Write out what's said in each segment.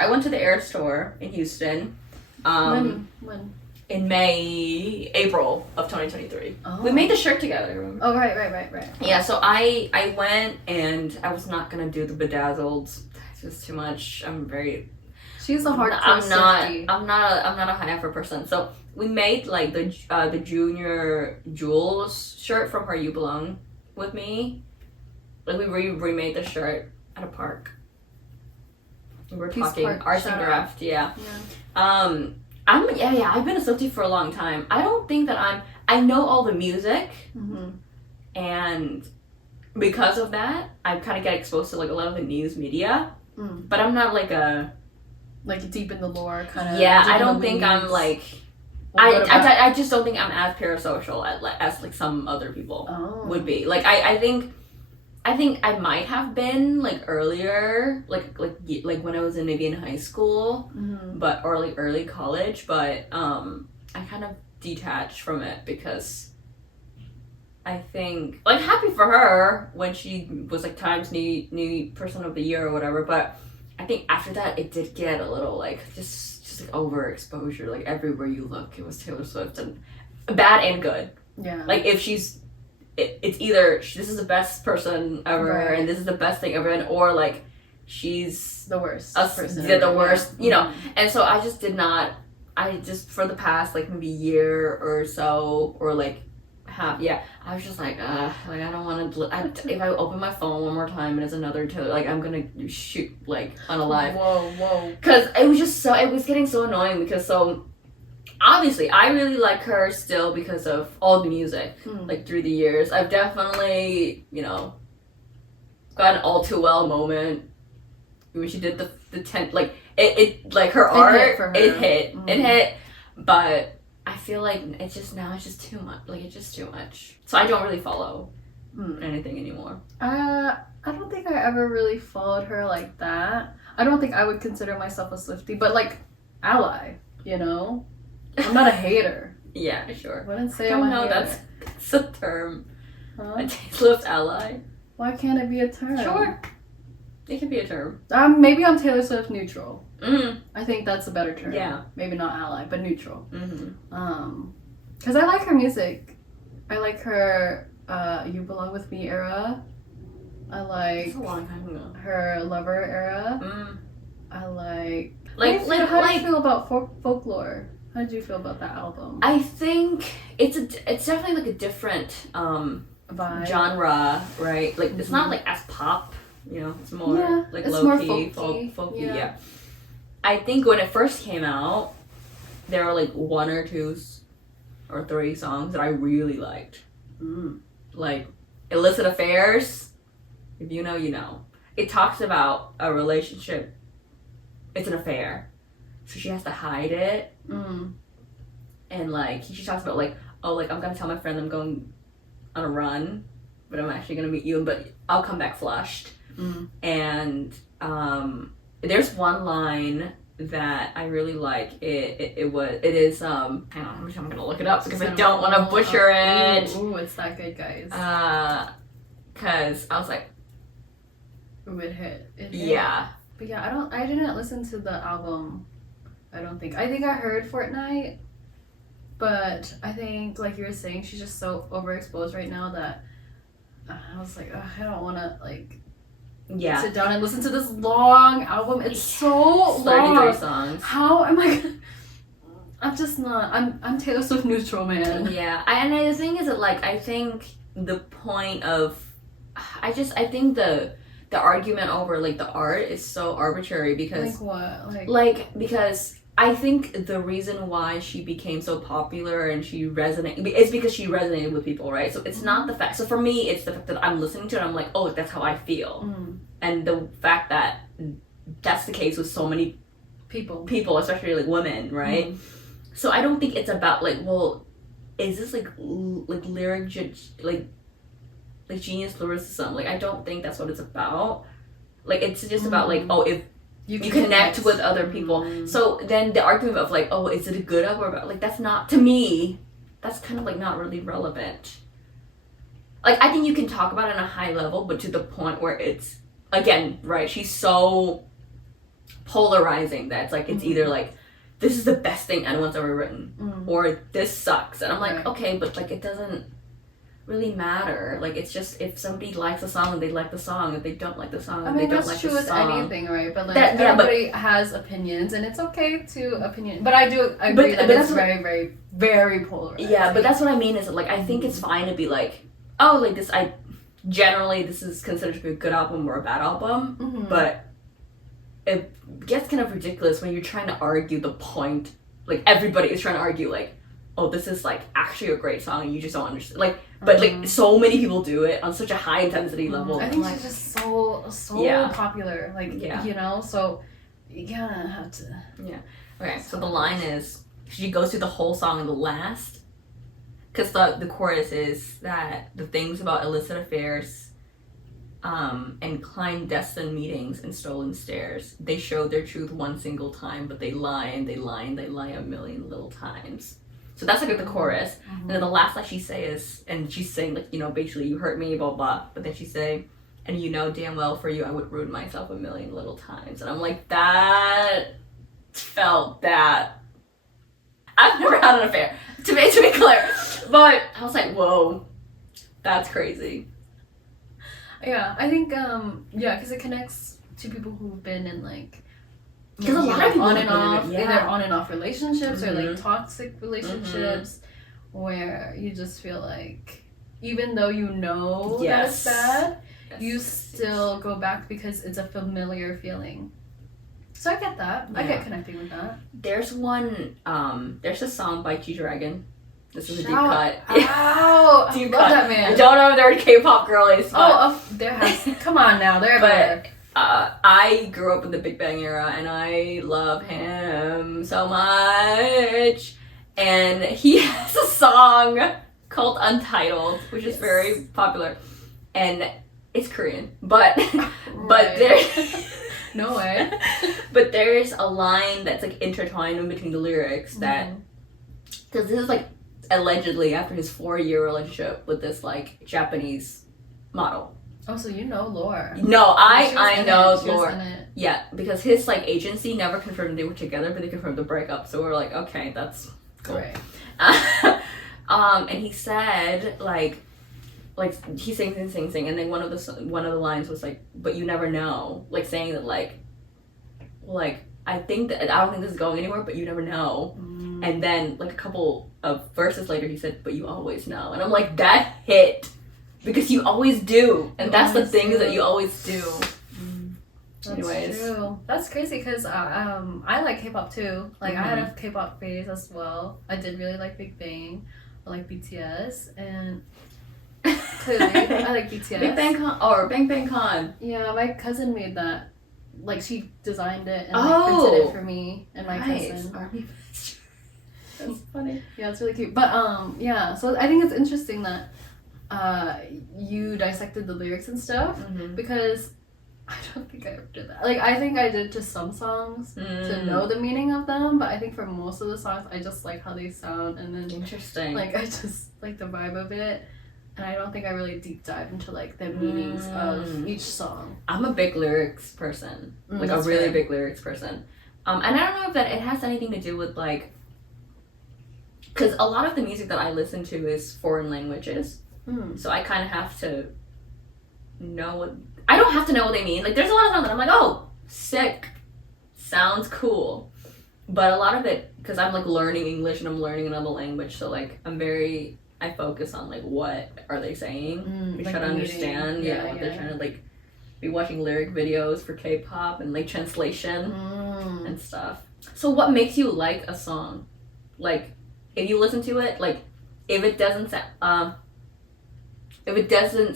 I went to the Air store in Houston. When? In April of 2023. Oh. We made the shirt together, remember? Oh, right. Yeah, so I went and I was not gonna do the bedazzled. It's just too much. She's a hardcore I'm not a high effort person. So we made like the Junior Jules shirt from Her You Belong with Me. Like we remade the shirt at a park. We were talking arts and craft, yeah. I've been a Swiftie for a long time. I don't think that I know all the music, and because of that, I kind of get exposed to like a lot of the news media. But I'm not like deep in the lore kind of. Yeah, I don't think I'm like. I just don't think I'm as parasocial as like some other people would be. Like I think I might have been like earlier, like when I was maybe in high school, but or like early college. But I kind of detached from it because I think like happy for her when she was like Times New Person of the Year or whatever. But I think after that it did get a little like just like overexposure. Like everywhere you look, it was Taylor Swift, and bad and good. Yeah. Like if she's. It's either this is the best person ever and this is the best thing ever, or like she's the worst person. Yeah, the worst, you know. And so I just did not. I just for the past like maybe year or so, or like I was just like I don't want to. If I open my phone one more time and it's another Taylor, like I'm gonna shoot like unalive. Whoa. Because it was getting so annoying because so. Obviously, I really like her still because of all the music, like through the years. I've definitely, got an All Too Well moment when she did the 10, like it like her art, it hit, but I feel like it's just too much. Like it's just too much. So I don't really follow anything anymore. I don't think I ever really followed her like that. I don't think I would consider myself a Swiftie, but like ally, I'm not a hater. Yeah, sure. Wouldn't say I don't I'm know. a hater. That's a term. A Taylor Swift ally. Why can't it be a term? Sure. It can be a term. Maybe I'm Taylor Swift neutral. I think that's a better term. Yeah. Maybe not ally, but neutral. Because I like her music. I like her You Belong With Me era. I like that's a long time ago. Her Lover era. I like how do you feel about folklore? How did you feel about that album? I think it's definitely like a different vibe, genre, right? Like it's not like as pop, it's more like it's low more key, folky. Yeah. I think when it first came out, there were like 1 or 2 or 3 songs that I really liked. Like Illicit Affairs, if you know, you know. It talks about a relationship. It's an affair, so she has to hide it. And like she talks about like, oh, like I'm gonna tell my friend I'm going on a run, but I'm actually gonna meet you, but I'll come back flushed. And there's one line that I really like. It is hang on, I'm gonna look it up because I don't want to butcher it. Ooh, it's that good, guys. Cause I was like, ooh, it hit. Yeah. But yeah, I didn't listen to the album. I don't think. I think I heard Fortnite, but I think, like you were saying, she's just so overexposed right now that I was like, I don't want to sit down and listen to this long album. It's so 33 songs. How am I? I'm just not. I'm Taylor Swift neutral, man. Yeah, and the thing is that like I think the point of, I think the argument over like the art is so arbitrary because like what because I think the reason why she became so popular and she resonated is because she resonated with people, right? So it's not the fact. So for me, it's the fact that I'm listening to it and I'm like, oh, that's how I feel. And the fact that that's the case with so many people, especially like women, right? So I don't think it's about like, well, is this like like genius lyricism? Like I don't think that's what it's about. Like it's just about like, oh, if you connect with other people. So then the argument of like, oh, is it a good album or bad? Like that's not, to me, that's kind of like not really relevant. Like I think you can talk about it on a high level, but to the point where it's, again, right, she's so polarizing that it's like it's either like this is the best thing anyone's ever written or this sucks, and I'm like okay, but like it doesn't really matter. Like it's just if somebody likes a song, they like the song. If they don't like the song, they don't like the song. That's true with anything, right? But like everybody has opinions, and it's okay to opinion. But I do agree that it's very, very, very polarizing. Yeah, but that's what I mean is like I think it's fine to be like, oh, like this. Generally this is considered to be a good album or a bad album, but it gets kind of ridiculous when you're trying to argue the point. Like everybody is trying to argue like, oh, this is like actually a great song and you just don't understand. Like, but like so many people do it on such a high intensity level. I think she's just so popular. Like, you know, so you gotta have to. Yeah. Okay, so the line is, she goes through the whole song in the last, because the chorus is that the things about illicit affairs and clandestine meetings and stolen stairs, they show their truth one single time, but they lie and they lie and they lie a million little times. So that's like the chorus. And then the last line she says, and she's saying like, you know, basically you hurt me, blah blah, but then she say, and you know damn well for you I would ruin myself a million little times. And I'm like, that felt that. I've never had an affair, to be clear, but I was like, whoa, that's crazy. Yeah, I think because it connects to people who've been in like, because a lot of people on and off, either on and off relationships or like toxic relationships, where you just feel like even though you know that it's bad, you still go back because it's a familiar feeling. So I get that. I get connecting with that. There's one. There's a song by G-Dragon. This is a deep cut. Ow! Deep love cut. that man. I don't know if they're K-pop girlies. But, there has. Come on now, they're everywhere. I grew up in the Big Bang era, and I love him so much. And he has a song called Untitled, which is very popular, and it's Korean. But but there. No way. But there's a line that's like intertwined in between the lyrics that, because this is like allegedly after his 4-year relationship with this like Japanese model. Oh, so you know lore. No, I know lore. Yeah, because his like agency never confirmed they were together, but they confirmed the breakup. So we're like, okay, that's cool. Great. And he said like he sing, and then one of the lines was like, but you never know, like saying that like I don't think this is going anywhere, but you never know. And then like a couple of verses later he said, but you always know. And I'm like, that hit, because you always do, and that's the thing, is that you always do. That's true. That's crazy, because I like K-pop too. Like I had a K-pop phase as well. I did really like Big Bang. I like BTS, and clearly I like BTS. Big Bang Con or Bang Bang Con. Yeah, my cousin made that. Like she designed it and like, printed it for me and my cousin. Army. That's funny. Yeah, it's really cute. But yeah, so I think it's interesting that you dissected the lyrics and stuff, because I don't think I ever did that. Like I think I did to some songs to know the meaning of them, but I think for most of the songs I just like how they sound, and then interesting. Like I just like the vibe of it. And I don't think I really deep dive into like the meanings of each song. I'm a big lyrics person, like a really big lyrics person. And I don't know if that it has anything to do with like, because a lot of the music that I listen to is foreign languages, so I kind of have to know what. I don't have to know what they mean. Like there's a lot of songs that I'm like, oh, sick, sounds cool, but a lot of it, because I'm like learning English and I'm learning another language, so like I focus on like what are they saying. We like try to understand what they're trying to like be watching lyric videos for K-pop and like translation and stuff. So what makes you like a song? Like if you listen to it, like if it doesn't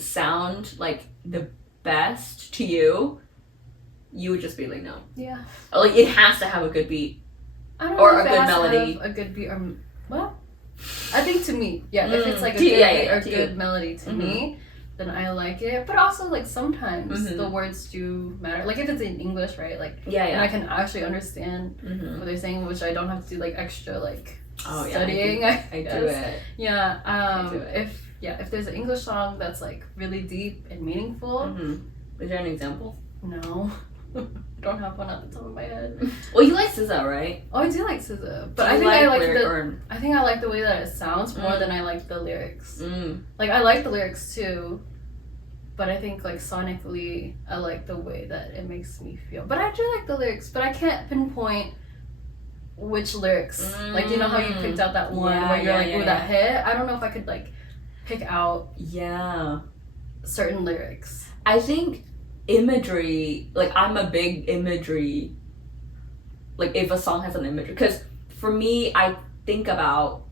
sound like the best to you, you would just be like, no. Yeah. Like it has to have a good beat. I don't or know a good melody. A good beat or well, I think to me, if it's like a good beat or good melody to me, then I like it. But also like sometimes the words do matter. Like if it's in English, right? Like and I can actually understand what they're saying, which I don't have to do like extra like studying. I do it. Yeah. I do it. If there's an English song that's like really deep and meaningful. Is there an example? No. Don't have one at the top of my head. Well, you like SZA, right? Oh, I do like SZA, but Do I you think I like lyric the. or- I think I like the way that it sounds more Mm. than I like the lyrics. Mm. Like I like the lyrics too, but I think like sonically, I like the way that it makes me feel. But I do like the lyrics, but I can't pinpoint which lyrics. Like you know how you picked out that one Yeah, where you're yeah, like, yeah, ooh, that hit. I don't know if I could like pick out Yeah. certain lyrics. I think imagery, like I'm a big imagery, like if a song has an imagery, because for me, I think about,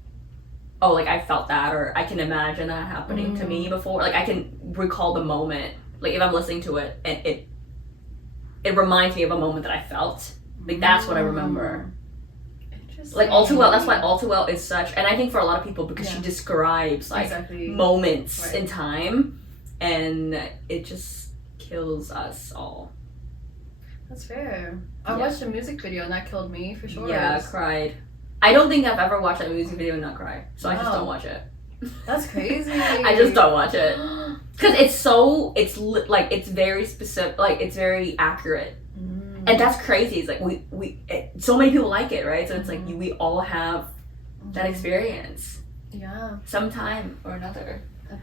oh, like I felt that, or I can imagine that happening to me before, like I can recall the moment, like if I'm listening to it and it reminds me of a moment that I felt, like that's what I remember. Interesting. Like All Too Well, that's why All Too Well is such, and I think for a lot of people, because Yeah. she describes like Exactly. moments Right. in time, and it just kills us all. That's fair. I Yeah. watched a music video and that killed me for sure. Yeah, I cried. I don't think I've ever watched that music video and not cry, so I just Wow. don't watch it. That's crazy. I just don't watch it because it's very specific, like it's very accurate, and that's crazy. It's like so many people like it, right? So it's like we all have that experience Yeah. sometime or another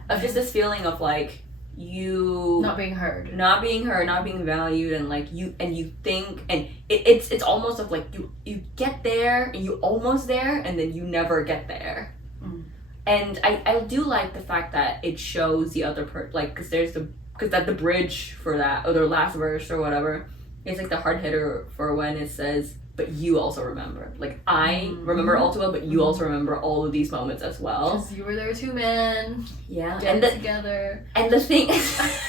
of just this feeling of like you Not being heard. not being heard, not being valued, and like you think, and it's almost of like you get there and you almost there and then you never get there. And I do like the fact that it shows the other like because that the bridge for that, or their last verse or whatever, it's like the hard hitter for when it says, but you also remember, like I remember all too well, but you also remember all of these moments as well. Because you were there too, man. Yeah. Get it together. And the thing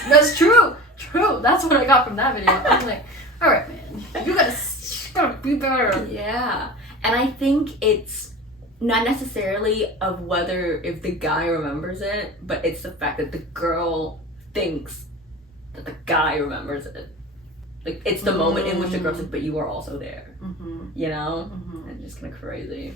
That's true. True. That's what I got from that video. I'm like, all right, man, you gotta be better. Yeah. And I think it's not necessarily of whether if the guy remembers it, but it's the fact that the girl thinks that the guy remembers it. Like it's the moment in which the girl's like, but you were also there. You know? It's just kind of crazy.